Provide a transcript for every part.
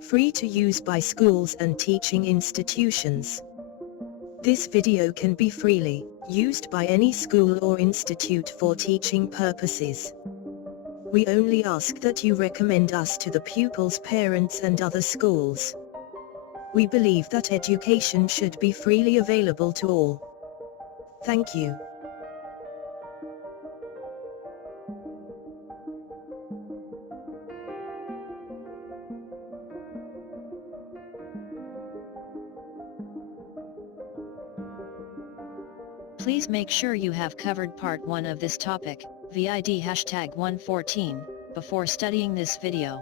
Free to use by schools and teaching institutions. This video can be freely used by any school or institute for teaching purposes. We only ask that you recommend us to the pupils' parents and other schools. We believe that education should be freely available to all. Thank you. Please make sure you have covered part 1 of this topic, VID #114, before studying this video.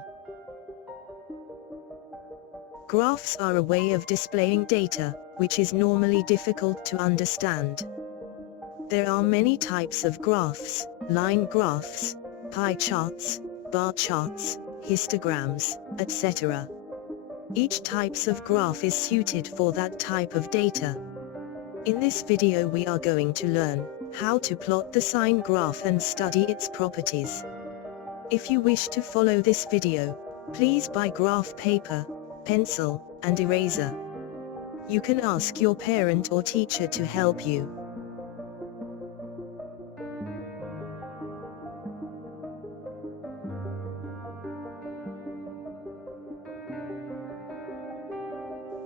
Graphs are a way of displaying data, which is normally difficult to understand. There are many types of graphs: line graphs, pie charts, bar charts, histograms, etc. Each types of graph is suited for that type of data. In this video we are going to learn how to plot the sine graph and study its properties. If you wish to follow this video, please buy graph paper, pencil, and eraser. You can ask your parent or teacher to help you.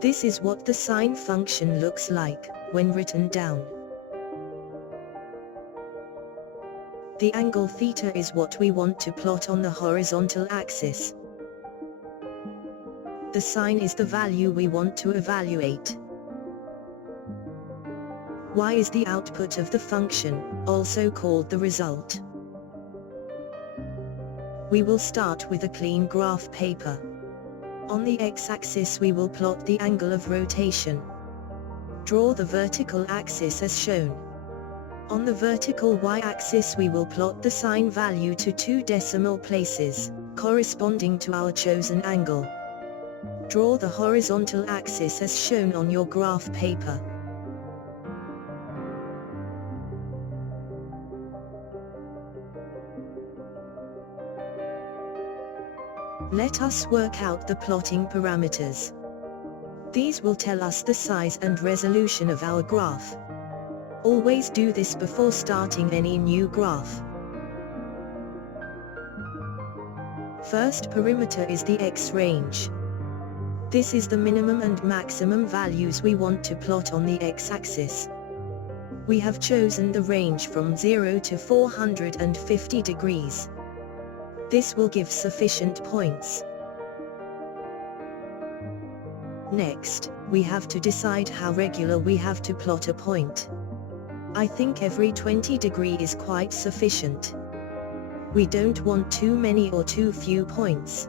This is what the sine function looks like when written down. The angle theta is what we want to plot on the horizontal axis. The sine is the value we want to evaluate. Y is the output of the function, also called the result. We will start with a clean graph paper. On the x-axis we will plot the angle of rotation. Draw the vertical axis as shown. On the vertical y-axis we will plot the sine value to 2 decimal places, corresponding to our chosen angle. Draw the horizontal axis as shown on your graph paper. Let us work out the plotting parameters. These will tell us the size and resolution of our graph. Always do this before starting any new graph. First parameter is the x-range. This is the minimum and maximum values we want to plot on the x-axis. We have chosen the range from 0 to 450 degrees. This will give sufficient points. Next, we have to decide how regular we have to plot a point. I think every 20 degree is quite sufficient. We don't want too many or too few points.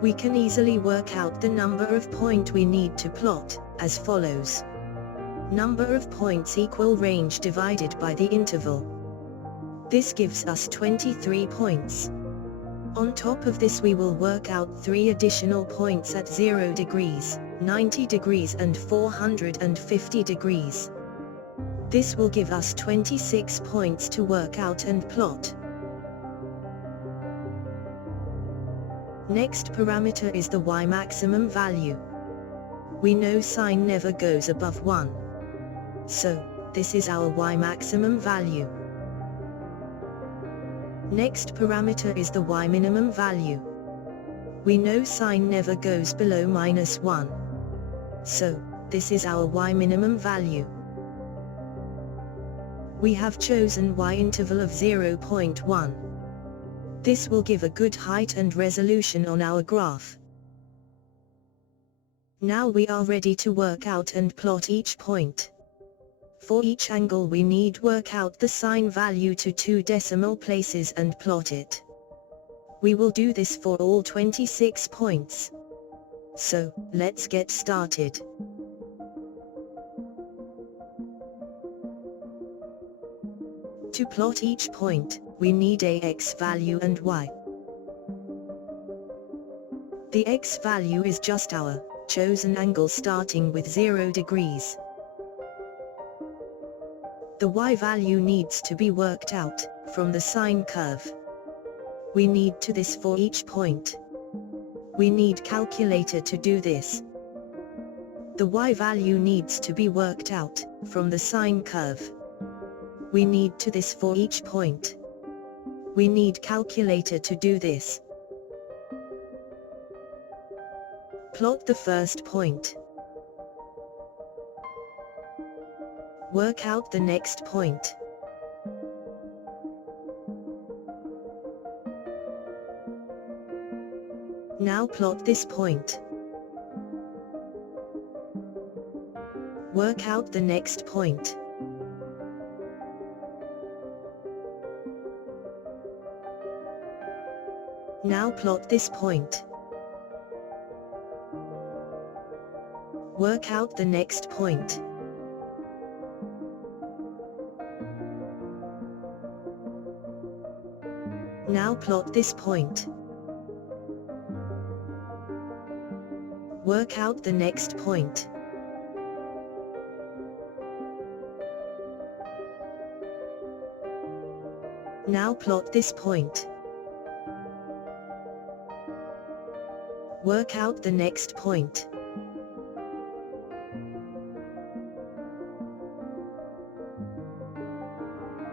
We can easily work out the number of points we need to plot, as follows. Number of points equal range divided by the interval. This gives us 23 points. On top of this we will work out 3 additional points at 0 degrees, 90 degrees and 450 degrees. This will give us 26 points to work out and plot. Next parameter is the y maximum value. We know sine never goes above 1. So, this is our y maximum value. Next parameter is the y minimum value. We know sine never goes below -1. So, this is our y minimum value. We have chosen y interval of 0.1. This will give a good height and resolution on our graph. Now we are ready to work out and plot each point. For each angle we need work out the sine value to 2 decimal places and plot it. We will do this for all 26 points. So, let's get started. To plot each point, we need a x value and y. The x value is just our chosen angle starting with 0 degrees. The y value needs to be worked out from the sine curve. We need to this for each point. We need calculator to do this. The y value needs to be worked out from the sine curve. We need to this for each point. We need calculator to do this. Plot the first point. Work out the next point. Now plot this point. Work out the next point. Now plot this point. Work out the next point. Now plot this point. Work out the next point. Now plot this point. Work out the next point.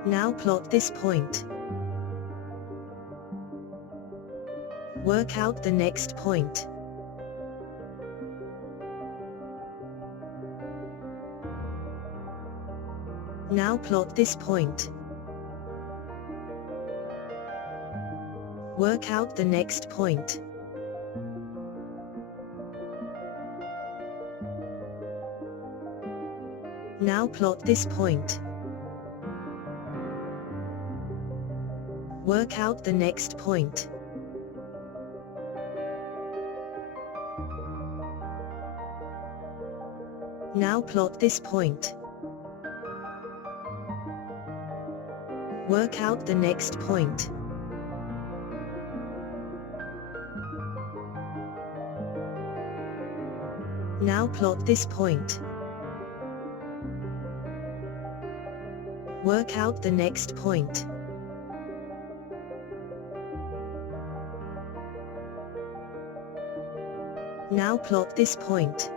Now plot this point. Work out the next point. Now plot this point. Work out the next point. Now plot this point. Work out the next point. Now plot this point. Work out the next point. Now plot this point. Work out the next point. Now plot this point.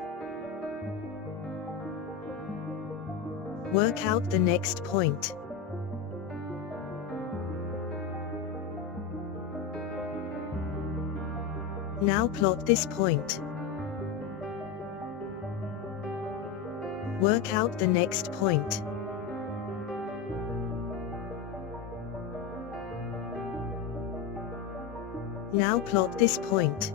Work out the next point. Now plot this point. Work out the next point. Now plot this point.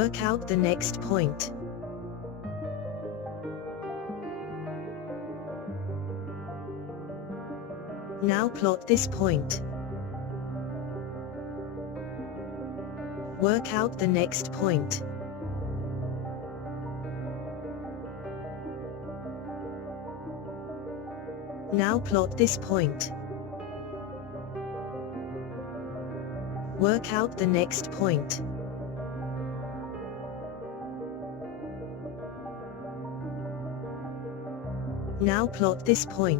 Work out the next point. Now plot this point. Work out the next point. Now plot this point. Work out the next point. Now plot this point.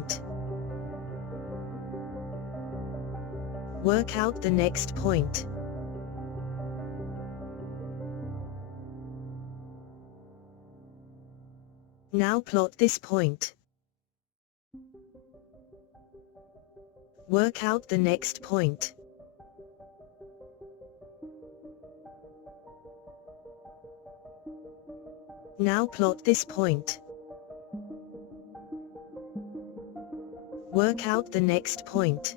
Work out the next point. Now plot this point. Work out the next point. Now plot this point. Work out the next point.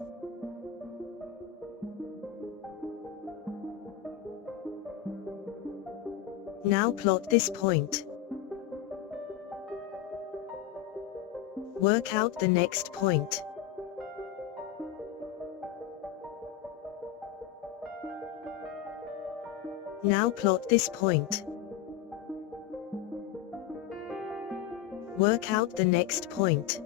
Now plot this point. Work out the next point. Now plot this point. Work out the next point.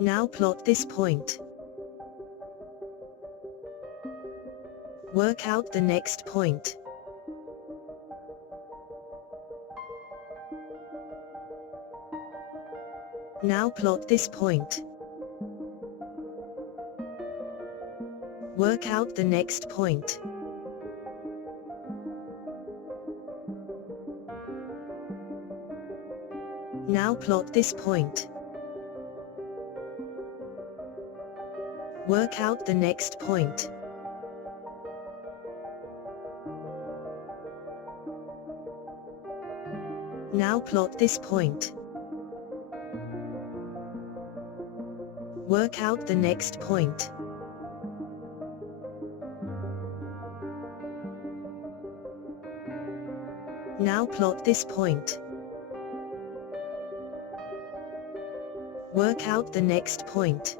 Now plot this point. Work out the next point. Now plot this point. Work out the next point. Now plot this point. Work out the next point. Now plot this point. Work out the next point. Now plot this point. Work out the next point.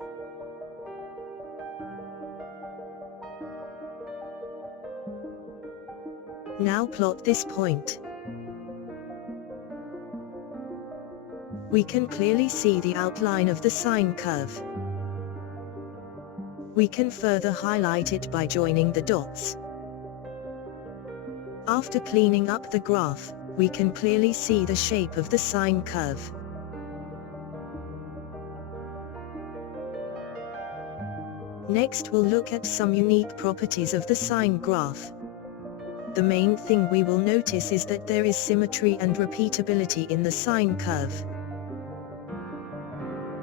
Now plot this point. We can clearly see the outline of the sine curve. We can further highlight it by joining the dots. After cleaning up the graph, we can clearly see the shape of the sine curve. Next we'll look at some unique properties of the sine graph. The main thing we will notice is that there is symmetry and repeatability in the sine curve.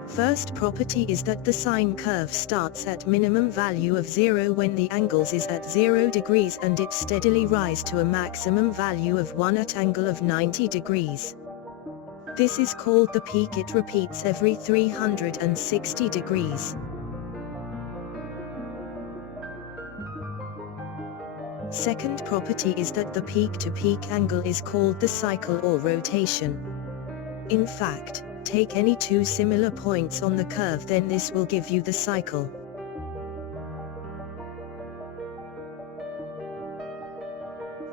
First property is that the sine curve starts at minimum value of 0 when the angles is at 0 degrees and it steadily rise to a maximum value of 1 at angle of 90 degrees. This is called the peak. It repeats every 360 degrees. Second property is that the peak-to-peak angle is called the cycle or rotation. In fact, take any two similar points on the curve, then this will give you the cycle.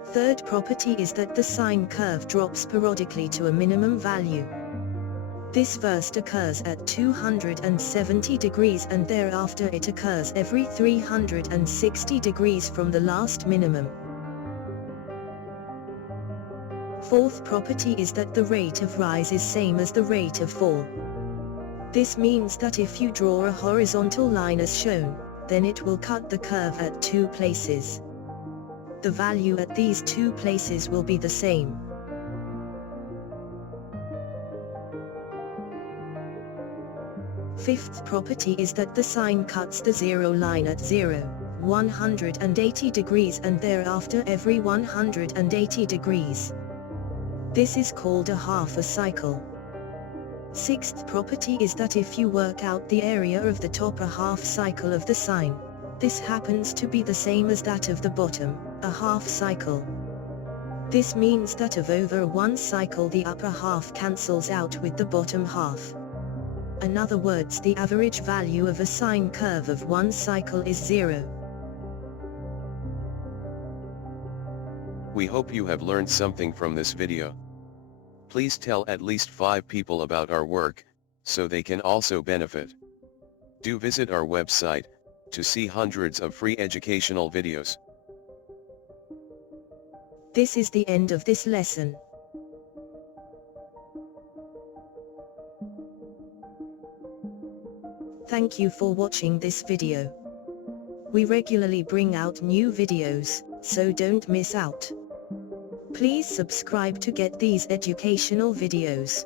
Third property is that the sine curve drops periodically to a minimum value. This first occurs at 270 degrees and thereafter it occurs every 360 degrees from the last minimum. Fourth property is that the rate of rise is same as the rate of fall. This means that if you draw a horizontal line as shown, then it will cut the curve at two places. The value at these two places will be the same. Fifth property is that the sine cuts the zero line at 0, 180 degrees and thereafter every 180 degrees. This is called a half a cycle. Sixth property is that if you work out the area of the top a half cycle of the sine, this happens to be the same as that of the bottom, a half cycle. This means that of over one cycle the upper half cancels out with the bottom half. In other words, the average value of a sine curve of one cycle is 0. We hope you have learned something from this video. Please tell at least 5 people about our work, so they can also benefit. Do visit our website, to see hundreds of free educational videos. This is the end of this lesson. Thank you for watching this video. We regularly bring out new videos, so don't miss out. Please subscribe to get these educational videos.